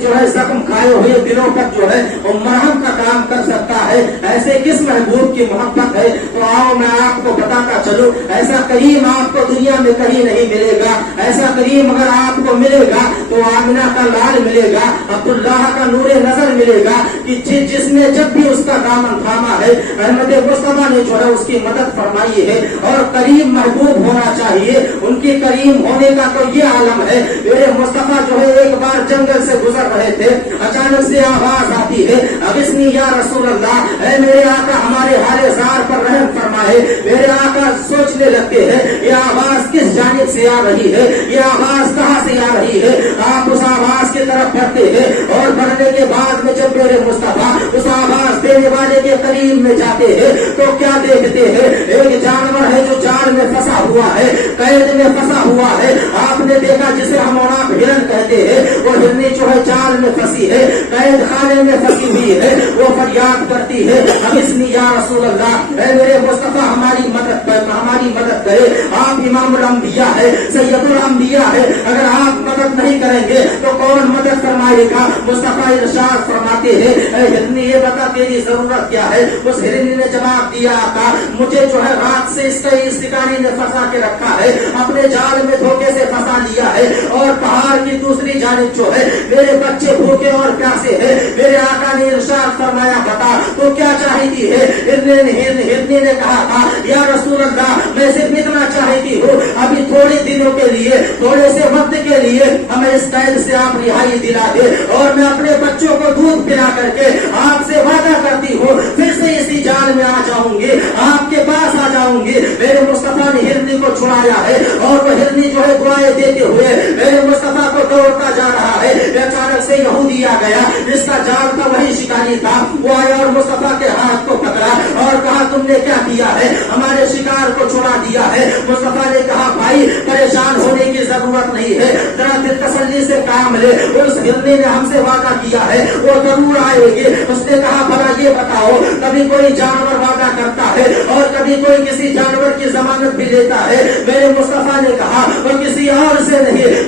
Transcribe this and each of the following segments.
جو ہے زخم کھائے ہوئے دلوں پر جو ہے وہ مرہم کا کام کر سکتا ہے، ایسے کس محبوب کی محبت ہے؟ تو آؤ میں آپ کو بتاتا چلوں، ایسا کریم آپ کو دنیا میں کہیں نہیں ملے گا۔ ایسا کریم اگر آپ کو ملے گا تو آمنہ کا لال ملے گا، عبداللہ کا نور نظر ملے گا کہ جس نے جب بھی اس کا دامن تھاما ہے احمد مصطفیٰ نے جو ہے اس کی مدد فرمائی ہے۔ اور کریم محبوب ہونا چاہیے، ان کی کریم ہونے کا تو یہ عالم ہے۔ میرے مصطفیٰ جو ہے ایک بار جنگل سے گزر رہے تھے، اچانک سے آواز آتی ہے اغثنی یا رسول اللہ، اے میرے آقا ہمارے حال زار پر رحم فرمائے۔ میرے آقا سوچنے لگتے ہیں یہ آواز کس جانب سے آ رہی ہے، یہ آواز کہاں سے آ رہی ہے؟ آپ اس آواز کی طرف بڑھتے ہیں اور بڑھنے کے بعد میں جب میرے مصطفیٰ اس آواز دینے والے کے قریب میں جاتے ہیں تو کیا دیکھتے ہیں؟ ایک جانور ہے جو جال میں پھنسا ہوا ہے، قید میں پھنسا ہوا ہے۔ آپ نے دیکھا جسے ہم اوراق ہرن کہتے ہیں، وہ ہرنی جو ہے جال میں پھنسی ہے، قید خانے میں پھنسی ہوئی ہے، وہ فریاد کرتی ہے اغثنی یا رسول اللہ، اے میرے مصطفیٰ ہماری مدد کرے۔ آپ امام الانبیاء ہے، سید الانبیاء ہے، اگر آپ مدد نہیں کریں گے تو کون مدد فرمائے گا؟ مصطفیٰ ارشاد فرماتے ہیں اے ہرنی یہ بتا تیری ضرورت کیا ہے؟ اس ہرنی نے جواب دیا آقا مجھے جو ہے رات سے اس شکاری نے پھنسا کے رکھا ہے، اپنے جال میں دھوکے سے پھنسا لیا ہے، اور پہاڑ کی دوسری جانب جو ہے میرے بچے بھوکے اور پیاسے ہیں۔ میرے آقا نے ارشاد فرمایا بتا تو کیا چاہتی ہے؟ ہرنی نے کہا تھا یا رسول اللہ میں صرف اتنا چاہتی ہوں ابھی تھوڑے دنوں کے لیے، تھوڑے سے وقت کے لیے ہمیں اس قید سے آپ رہائی دلا دے، اور میں اپنے بچوں کو دودھ پلا کر کے آپ سے وعدہ کرتی ہوں پھر سے اسی جال میں آ جاؤں گی، آپ کے پاس آ جاؤں گی۔ میرے مصطفیٰ نے ہرنی کو چھڑایا ہے اور وہ ہرنی جو ہے دعائیں دیتے ہوئے میرے مصطفیٰ کو دوڑتا جا رہا ہے۔ اچانک سے یہودی آ گیا جس کا جال تھا وہی شکاری تھا، وہ آیا اور مصطفیٰ کے ہاتھ کو پکڑا اور کہا تم نے کیا کیا ہے؟ ہمارے شکار کو چھڑا دیا ہے۔ مصطفیٰ نے کہا بھائی پریشان ہونے کی ضرورت نہیں ہے، ذرا دل تسلی سے کام لے، اس ہرنی نے ہم سے وعدہ کیا ہے وہ ضرور آئے گی۔ اس نے کہا بھلا یہ بتاؤ کبھی کوئی جانور وعدہ کرتا ہے اور کبھی کوئی کسی جانور کی ضمانت بھی لیتا ہے؟ میرے مصطفیٰ نے کہا وہ کسی اور سے نہیں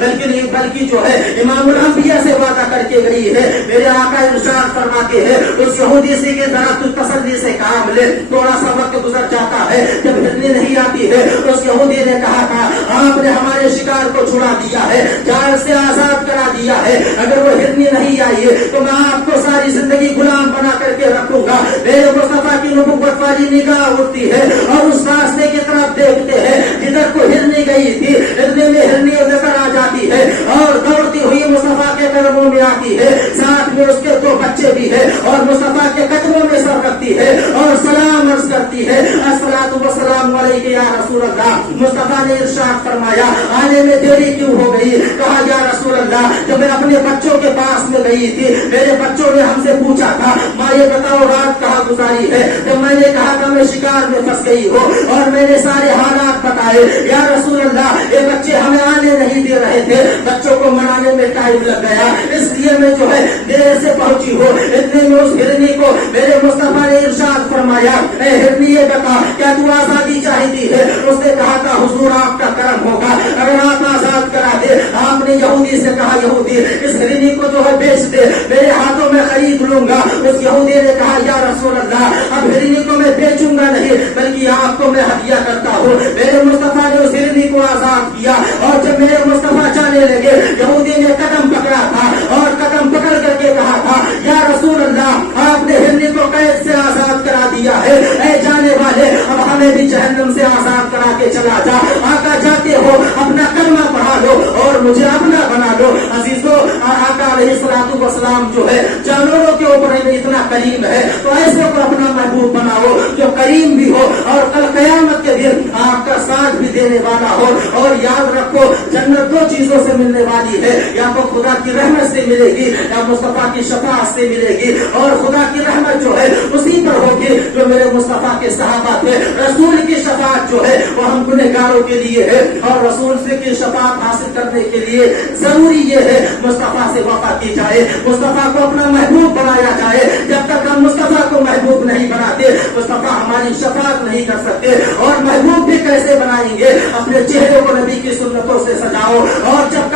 بلکہ جو ہے امام الانبیاء سے وعدہ کر کے گئی ہے۔ میرے آقا ارشاد فرماتے ہیں اس یہودی سے کہ ذرا تو تسلی سے کام لے، تھوڑا سا وقت گزر جاتا ہے، جب ہرنی نہیں آتی ہے اس یہودی نے کہا تھا آپ نے ہمارے شکار کو چھڑا دیا ہے، جال سے آزاد کرا دیا ہے، اگر وہ ہرنی نہیں آئی ہے تو میں آپ کو ساری زندگی غلام بنا کر کے رکھوں گا۔ میرے مصطفیٰ کی نبوت والی نگاہ اٹھتی ہے اور اس راستے کی طرف دیکھتے ہیں جدھر کو ہرنی گئی تھی، اتنے میں ہرنی نظر آ جاتی ہے اور دوڑتی ہوئی مصطفیٰ کے قدموں میں آتی ہے، ساتھ میں اس کے دو بچے بھی ہے اور مصطفیٰ کے قدموں میں سر رکھتی ہے اور سلام عرض کرتی ہے الصلاۃ والسلام علیک یا رسول اللہ۔ مصطفیٰ نے ارشاد فرمایا آنے میں دیری کیوں ہو گئی؟ کہا یا رسول اللہ جب میں اپنے بچوں کے پاس میں گئی تھی میرے بچوں نے ہم سے پوچھا تھا ماں یہ بتاؤ رات کہاں گزاری ہے؟ جب میں نے کہا تھا میں شکار میں پھنس گئی ہوں اور میں نے سارے حالات بتائے، یا رسول اللہ یہ بچے ہمیں آنے نہیں دے رہے تھے، بچوں کو منانے میں ٹائم لگ گیا اس لیے میں جو ہے دیر سے پہنچی ہوں۔ اتنے میں اس ہرنی کو میرے مصطفیٰ نے ارشاد فرمایا اے ہرنی یہ بتا کیا تو آزادی چاہتی ہے؟ اس نے کہا تھا حضور آپ کا کرم ہوگا اگر آپ آزاد کرا دے۔ آپ نے یہودی سے کہا یہودی اس ہرنی کو جو ہے بیچ دے، میرے ہاتھوں میں خرید لوں گا۔ اس یہودی نے کہا یا رسول اللہ اب ہرنی کو میں بیچوں گا نہیں بلکہ آپ کو میں ہدیہ کرتا ہوں۔ میرے مصطفیٰ نے اس ہرنی کو آزاد کیا اور جب میرے مصطفیٰ جانے لگے یہودی نے قدم پکڑا تھا اور قدم پکڑ کر کے کہا تھا یا رسول اللہ آپ نے ہرنی کو قید سے آزاد کرا دیا ہے، اے جانے والے اب ہمیں بھی جہنم سے آزاد کرا کے چلا جا۔ آقا جاتے ہو اپنا کلمہ پڑھا لو اور مجھے اپنا بنا لو۔ عزیزو آقا علیہ الصلوۃ والسلام جو ہے جانوروں کے اوپر اتنا کریم ہے تو ایسے کو اپنا محبوب بناؤ جو کریم بھی ہو اور کل قیامت کے دن آپ کا ساتھ بھی دینے والا ہو۔ اور یاد رکھو جنت دو چیزوں سے ملنے والی ہے، یا تو خدا کی رحمت سے ملے گی یا مصطفیٰ کی شفاعت سے ملے گی، اور خدا کی رحمت جو ہے اسی پر ہوگی جو میرے مصطفیٰ کے صحابہ تھے۔ رسول کی شفاعت جو ہے وہ ہم گنہگاروں کے لیے ہے اور رسول سے کی شفاعت حاصل کرنے کے لیے ضروری یہ ہے مصطفیٰ سے وفا کی جائے، مصطفیٰ کو اپنا محبوب بنایا جائے۔ جب تک ہم مصطفیٰ کو محبوب نہیں بناتے मुस्तफा हमारी शफाअत नहीं कर सकते। और महबूब भी कैसे बनाएंगे? अपने चेहरे को नबी की सुन्नतों से सजाओ, और जब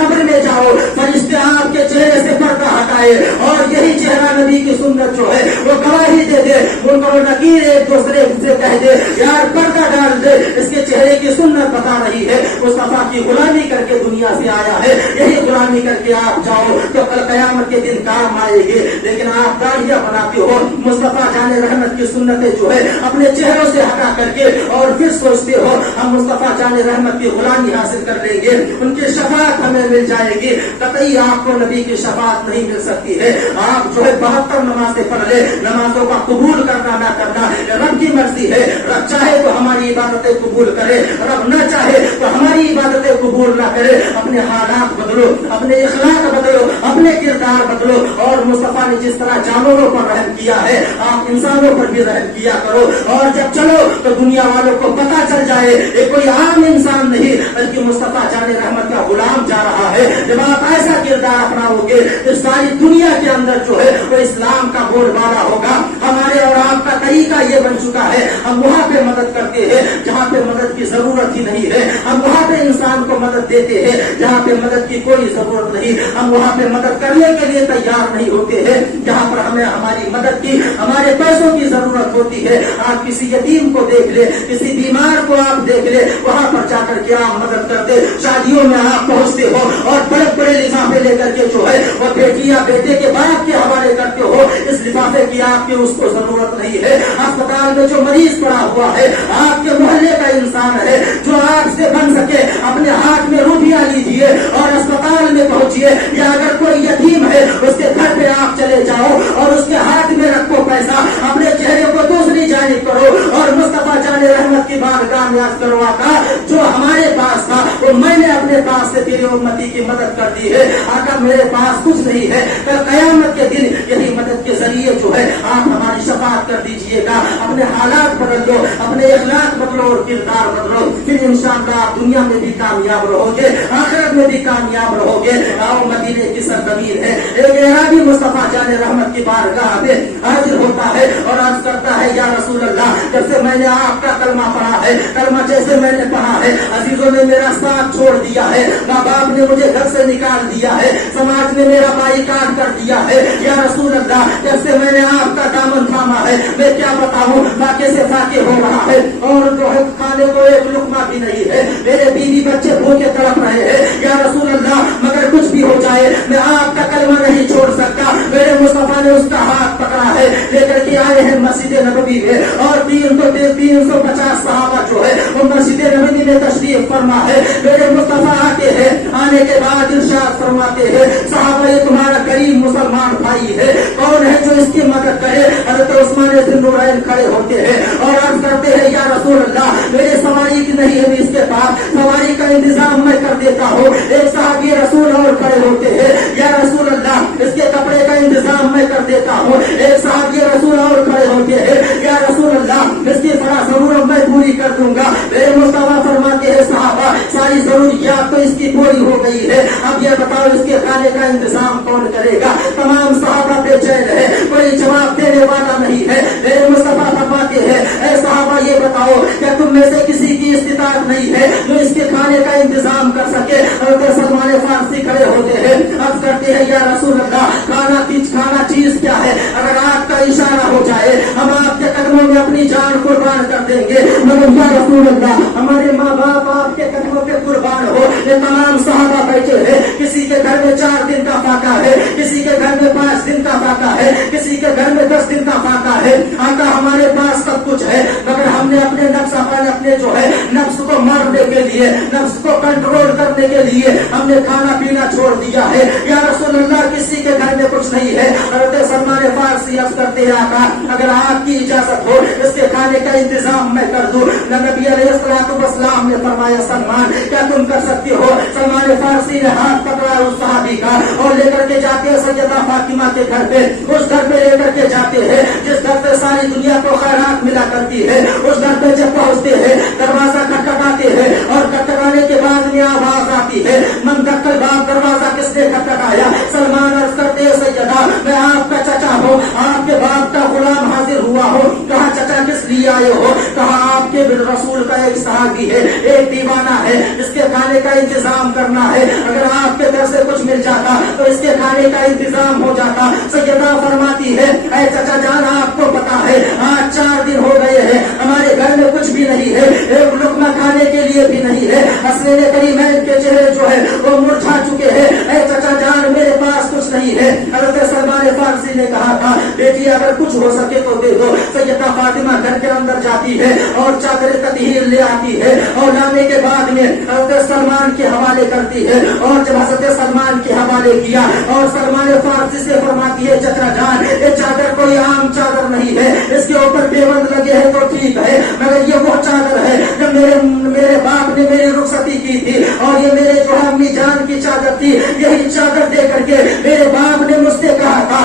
कब्र में जाओ फरिश्ते आपके चेहरे से पर्दा हटाए, और यही चेहरा नबी की सुन्नत जो है वो गवाही दे दे, मुनकर नकीर एक दूसरे से कह दे यार पर्दा डाल दे, इसके चेहरे की सुन्नत बता रही है मुस्तफा की गुलामी करके दुनिया से आया है, यही गुलामी करके आप जाओ तो कल कयामत के दिन काम आएगी। लेकिन आप दाढ़ियां बनाते हो, मुस्तफा जाने रहमत की सुन्नतें जो है अपने चेहरों से हटा करके, और फिर सोचते हो हम मुस्तफा जाने रहमत की गुलामी हासिल कर लेंगे, उनकी शफाअत हमें मिल जाएगी। कतई आपको नबी की शफाअत नहीं मिल सकती है। आप जो है 72 नमाजें पढ़ ले, नमाजों का कबूल करना ना करना रब की मर्जी है। रब चाहे तो हमारी इबादतें कबूल करे, रब न चाहे तो हमारी इबादतें कबूल ना करे। अपने हालात बदलो, अपने इखलाक बदलो, अपने किरदार बदलो, और मुस्तफा ने जिस तरह जानवरों पर रहम किया है आप इंसानों पर भी रहम किया करो। और जब चलो तो दुनिया वालों को पता चल जाए ये कोई आम इंसान नहीं बल्कि मुस्तफा जाने रहमत का गुलाम जा रहा है। जब आप ऐसा किरदार अपनाओगे तो सारी दुनिया के अंदर जो है वो इस्लाम का बोलबाला होगा। हमारे और आपका तरीका ये बन चुका है, हम वहाँ पे मदद करते हैं जहाँ पे मदद की जरूरत ही नहीं है, हम वहाँ पे इंसान को मदद देते हैं जहाँ पे मदद की कोई जरूरत नहीं, हम वहाँ पे मदद करने के लिए तैयार नहीं होते हैं जहाँ पर हमें हमारी मदद की, हमारे पैसों की जरूरत होती है। आप किसी यतीम को देख ले, किसी बीमार को आप देख ले, वहाँ पर जाकर के आप मदद करते। शादियों में आप पहुँचते हो और बड़े बड़े लिफाफे लेकर के जो है वो बेटी या बेटे के बाप के हवाले करते हो, इस लिफाफे की आपकी उसको जरूरत नहीं है। अस्पताल में जो मरीज पड़ा हुआ है आपके मोहल्ले का इंसान है, जो आपसे बन सके अपने हाथ में रुपया लीजिए और अस्पताल में पहुंचिए। या अगर कोई यतीम है उसके घर पे आप चले जाओ और उसके हाथ में रखो पैसा, अपने चेहरे को दूसरी जानिब करो और मुस्तफा जाने रहमत की बारगाह में अर्ज करवाता जो हमारे पास था वो मैंने अपने पास से तेरी उम्मती की मदद कर दी है। आका मेरे पास कुछ नहीं है, कल कयामत के दिन यही मदद के जरिए जो है आप हमारी शफाअत कर दीजिएगा। अपने हालात बदल दो, अपने इखलाक बदलो और किरदार बदलो, फिर इंशाअल्लाह आप दुनिया में भी कामयाब रहोगे, आखिरत में भी कामयाब रहोगे। आओ मदीने की सरजमीन है, एक एराबी मुस्तफा जाने रहमत की बारगाह में हाजिर होता है और अर्ज करता है या रसूल अल्लाह, जब से मैंने आपका कलमा पढ़ा है, कलमा जैसे मैंने पढ़ा है अजीजों ने मेरा साथ छोड़ दिया है, माँ बाप ने मुझे घर से निकाल दिया है, समाज ने मेरा बाईकाट कर दिया है। या रसूल अल्लाह, जब से मैंने आपका दामन थामा है मैं क्या बताऊं फाके से फाके हो रहा है, और जो है खाने को एक लुकमा भी नहीं है, मेरे बीवी बच्चे भूखे तड़प रहे हैं। या रसूल अल्लाह, मगर कुछ भी हो जाए मैं आपका कलमा नहीं छोड़ सकता। मेरे मुस्तफा ने उसका हाथ पकड़ा है, लेकर के आए हैं मस्जिद नबवी में, और 350 सहाबा जो है वो मस्जिद नबवी में तशरीफ फरमा है। मेरे मुस्तफा आते हैं, आने के बाद इरशाद फरमाते हैं सहाबा ये तुम्हारा गरीब मुसलमान भाई है, कौन है जो इसकी मदद करे? हज़रत उस्मान ज़ुन्नूरैन खड़े होते हैं और अर्ज करते हैं या रसूल अल्लाह, मेरे सवारी की नहीं है इसके पास, सवारी का इंतजाम मैं कर देता हूँ। एक साहबी रसूल और खड़े होते हैं, या रसूल अल्लाह, इसके कपड़े का इंतजाम मैं कर देता हूँ। एक साहबी रसूल और खड़े होते हैं, या रसूल अल्लाह, इसकी बड़ा जरूरत मैं पूरी कर दूंगा। मेरे मुस्तफा फरमाते हैं सहाबा सारी जरूरियात तो इसकी पूरी हो गई है, अब ये बताओ इसके खाने का इंतजाम कौन करेगा? तमाम सहाबा बेचैन है, कोई जवाब देने वाला नहीं है। मेरे मुस्तफा फरमाते हैं ऐ सहाबा ये बताओ क्या तुम में से किसी की इस्तिताअत नहीं है जो इसके खाने का इंतजाम कर सके? हज़रत सलमान फारसी खड़े होते हैं, अर्ज करते हैं या रसूल अल्लाह, खाना चीज क्या है? अगर आपका इशारा हो जाए हम आपके कदमों में अपनी जान कुर्बान कर देंगे। मगर या रसूल अल्लाह, हमारे माँ बाप आपके कदमों पे कुर्बान हो। ये तमाम सहाबा बैठे हैं, किसी के घर में 4 दिन का फाका है, किसी के घर में 5 दिन का फाका है, किसी के घर में 10 दिन का फाका है। आका हमारे पास सब कुछ है, मगर हमने अपने अपने जो है नफ्स को मारने के लिए, नफ्स को कंट्रोल करने के लिए हमने खाना पीना छोड़ दिया है। या रसूल अल्लाह, किसी के घर में कुछ नहीं है। हज़रत सलमान फारसी अर्ज़ करते हैं आका अगर आपकी इजाजत हो इसके खाने का इंतजाम मैं कर दूं। नबी अलैहिस्सलाम ने फरमाया सलमान क्या तुम कर सकते हो? सलमान फारसी ने हाथ पकड़ा उस सहाबी का और लेकर के जाते हैं सैयदा फातिमा के घर पे। उस घर पे लेकर के जाते हैं जिस घर पे सारी दुनिया को खैरात मिला करती है। उस घर पे जब पहुंचते हैं दरवाजा खटखटाते हैं और खटखटाने के बाद में आवाज आती है मन दक्कल बाप, दरवाजा किसने खटखटाया? सलमान अर्ज करते हैं सैयदा मैं आपका चचा हूँ, आपके बाप का गुलाम हाजिर हुआ हो। कहा चचा किस लिए आए हो? कहा आपके रसूल का एक सहाबी है, एक दीवाना है, इसके खाने का इंतजाम करना है, अगर आपके तरफ से कुछ मिल जाता तो इसके खाने का इंतजाम हो जाता। सैयदा फरमाती है, ऐ चचा जान आपको पता है आज 4 दिन हो गए हैं हमारे घर में कुछ भी नहीं है, एक लुकमा खाने के लिए भी नहीं है। हसनैन करीमैन के चेहरे जो है वो मुरझा चुके हैं। ऐ चचा जान मेरे पास कुछ नहीं है। हज़रत सलमान फारसी ने कहा था बेटी अगर कुछ हो सके तो दे दो। सैयदा फातिमा घर के अंदर जाती है और चादर ततहीर ले आती है और लाने के बाद में हज़रत सलमान के हवाले करती है। और जब हज़रत सलमान के हवाले किया और सलमान फारसी से फरमाती है चचा जान ये चादर कोई आम चादर नहीं है, इसके ऊपर बेबंद लगे हैं तो ठीक है, मगर ये वो चादर है जब मेरे बाप ने मेरी रुखसती की थी और ये मेरे जो है अम्मी जान की चादर थी। यही चादर दे करके मेरे बाप ने मुझसे कहा था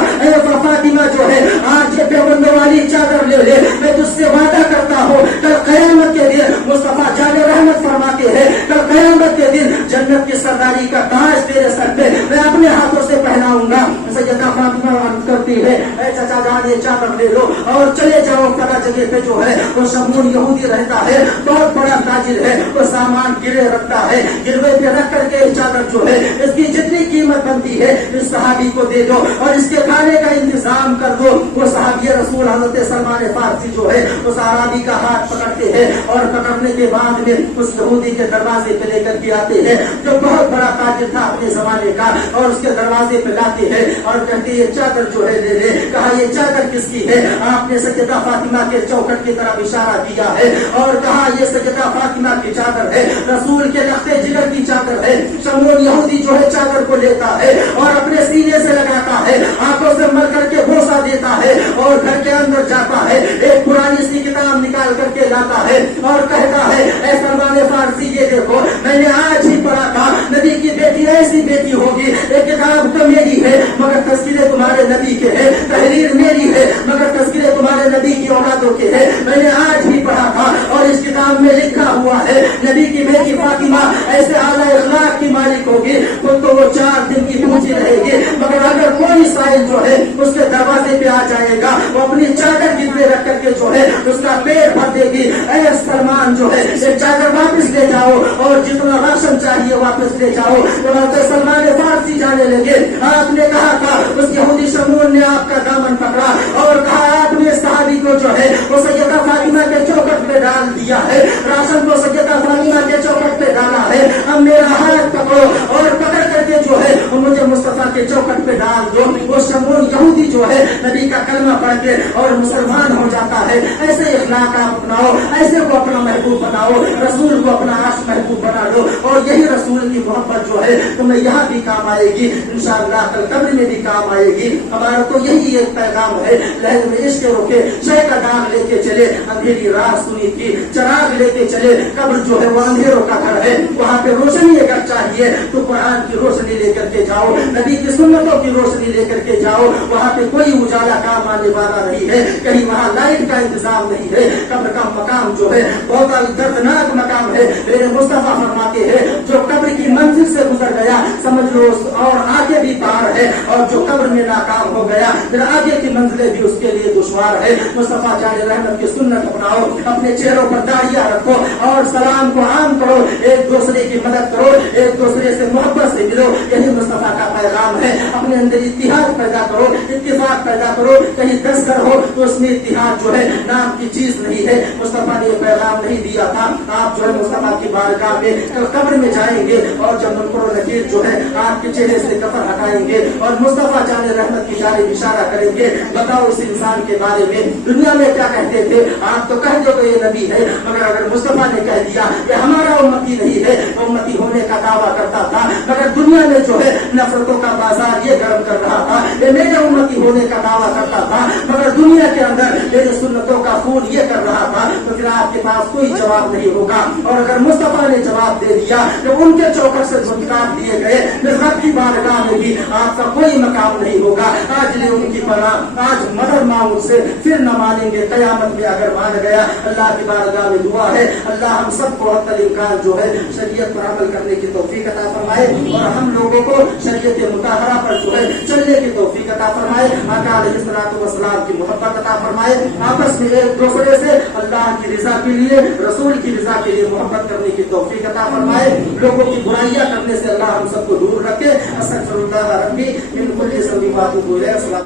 फातिमा जो है आज ये बेबंद वाली चादर ले ले, मैं तुझसे वादा करता हूँ कल कयामत के दिन मुस्तफा जाने रहमत फरमाते हैं कल कयामत के दिन जन्नत की सरदारी का ताज तेरे सर पे मैं अपने हाथों से पहनाऊंगा। सैयदा फातिमा अर्ज करती है ऐ चचा जान ये चादर ले लो और चले जाओ। फला जगह पे जो है वो शमून यहूदी रहता है, बहुत बड़ा ताजिर है, वो सामान गिरे रखता है, गिरवे पे रख करके इस चादर जो है इसकी जितनी कीमत बनती है इस सहाबी को दे दो और इसके खाने का इंतजाम कर दो। वो सहाबी रसूल हज़रत सलमान फारसी जो है उस आराबी का हाथ पकड़ते हैं और पकड़ने के बाद में उस यहूदी के दरवाजे पे लेकर के आते हैं जो बहुत बड़ा ताजिर था अपने जमाने का, और उसके दरवाजे पे लाते हैं और कहते ये चादर जो है ले ले। कहा ये चादर किसकी है? आपने सैयदा फातिमा के चौखट की तरफ इशारा किया है और कहा ये सैयदा फातिमा की चादर है, रसूल के लख्ते जिगर की चादर है। शमून यहूदी जो है चादर को लेता है और अपने सीने से लगाता है, आंखों से मल करके भूसा देता है और घर के अंदर जाता है, एक पुरानी सी किताब निकाल करके लाता है और कहता है ऐ सलमान फारसी ये देखो मैंने आज ही पढ़ा था नबी की बेटी ऐसी बेटी होगी, एक किताब तो मेरी है मगर तस्वीरें तुम्हारे नबी के है, तहरीर मेरी है मगर तस्वीरें तुम्हारे नबी की औलादों के है। मैंने आज ही पढ़ा था और इस किताब में लिखा हुआ है नबी की बेटी फातिमा ऐसे आला इखलाक की मालिक होगी, खुद तो वो 4 दिन की भूखी रहेगी, मगर अगर कोई साहिल जो है उसके दरवाजे पे आ जाएगा वो अपनी चादर गिरवे रख करके जो है उसका पेट भर देगी। ऐ सलमान जो है ये चादर वापस ले जाओ और जितना राशन चाहिए वापस ले जाओ। तो सलमान फारसी जाने लगे। आपने कहा था उस यहूदी शमून ने आपका दामन पकड़ा और कहा आपने सहाबी को जो है वो सैयदा फातिमा के चौखट पे डाल दिया है, राशन को सैयदा फातिमा के चौखट पे डाला है, अब मेरा हाथ पकड़ो और पकड़ करके जो है मुझे मुस्तफा के चौखट पे डाल दो। वो शमून यहूदी जो है नबी का कलमा पढ़ के और मुसलमान हो जाता है। ऐसे इखलाक आप अपनाओ, ऐसे को अपना महबूब बनाओ, रसूल को अपना आश महबूब बना लो और यही रसूल की मोहब्बत जो है तुम्हें यहाँ भी काम आएगी, इंशाअल्लाह कल कब्र में भी काम आएगी। हमारा तो यही एक पैगाम है, लहर में इश्क रोके शय का दाग लेके चले, अंधेरी रात सुनी थी चराग लेके चले, कब्र जो है वो अंधेरों का घर है, वहाँ पे रोशनी अगर चाहिए तो कुरान की रोशनी लेकर के जाओ, नबी की सुन्नतों की रोशनी लेकर के जाओ, वहाँ पे कोई उजाला काम आने वाला नहीं है, कहीं वहाँ लाइट का इंतजाम नहीं है। कब्र का मकाम जो है बहुत दर्दनाक मकाम है। मेरे मुस्तफा फरमाते हैं जो कब्र की मंजिल से गुजर गया समझ लो और आगे भी पार है, और जो कब्र में नाकाम हो गया फिर आगे की मंजिलें भी उसके लिए दुश्वार है। मुस्तफा जाने रहमत की सुन्नत अपनाओ, अपने चेहरों पर दाढ़ियां रखो और सलाम को आम करो, एक दूसरे की मदद करो, एक दूसरे से मोहब्बत से मिलो, यही मुस्तफा का पैगाम है। अपने अंदर इत्तिहाद पैदा करो, इत्तिफाक पैदा करो, कहीं 10 घर हो तो उसमें इत्तिहाद जो है नाम की चीज नहीं है। मुस्तफा ने पैगाम नहीं दिया था। आप जो है मुस्तफा की बारगाह में कब्र में जाएंगे और जब मुनकर और नकीर जो है आपके चेहरे से कफन हटाएंगे और मुस्तफा जाने रहमत की जानिब इशारा करेंगे, बताओ उस इंसान के बारे में दुनिया में क्या कहते थे? आप तो कह दो ये नबी है, मगर अगर मुस्तफा ने कह दिया कि हमारा उम्मती नहीं है, उम्मती होने का दावा करता था, मगर दुनिया में जो है नफरतों का बाजार ये गर्म कर रहा था, ये मेरे उम्मती होने का दावा करता था, मगर दुनिया के अंदर मेरे सुन्नतों का खून ये कर रहा था, तो फिर आपके पास कोई जवाब नहीं होगा। और अगर मुस्तफा ने जवाब दे दिया तो उनके चौखट से झुटकार दिए गए फिर रब की बारगाह में भी आपका कोई मकाम नहीं होगा। आज ले उनकी पनाह, आज मदद मांग उससे, फिर न मानेंगे कयामत में अगर मान गया। अल्लाह की बारगाह में दुआ है अल्लाह हम सबको अत्तल जो है शरीयत पर अमल करने की तौफीक अता फरमाए और हम लोगों को शरीयत मुताहरा पर जो है चलने की तौफीक अता फरमाए। आका अलैहिस्सलातु वस्सलाम की मोहब्बत अता फरमाए। आपस में एक दूसरे से अल्लाह की रजा के लिए, रसूल की रजा के लिए मोहब्बत करने की तौफीक अता फरमाए। लोगों की बुराइयां करने से अल्लाह हम सबको दूर रखे। अस्तगफिरुल्लाह रब्बी मिन कुल्ली ज़ंबिन व अतूबु इलैह।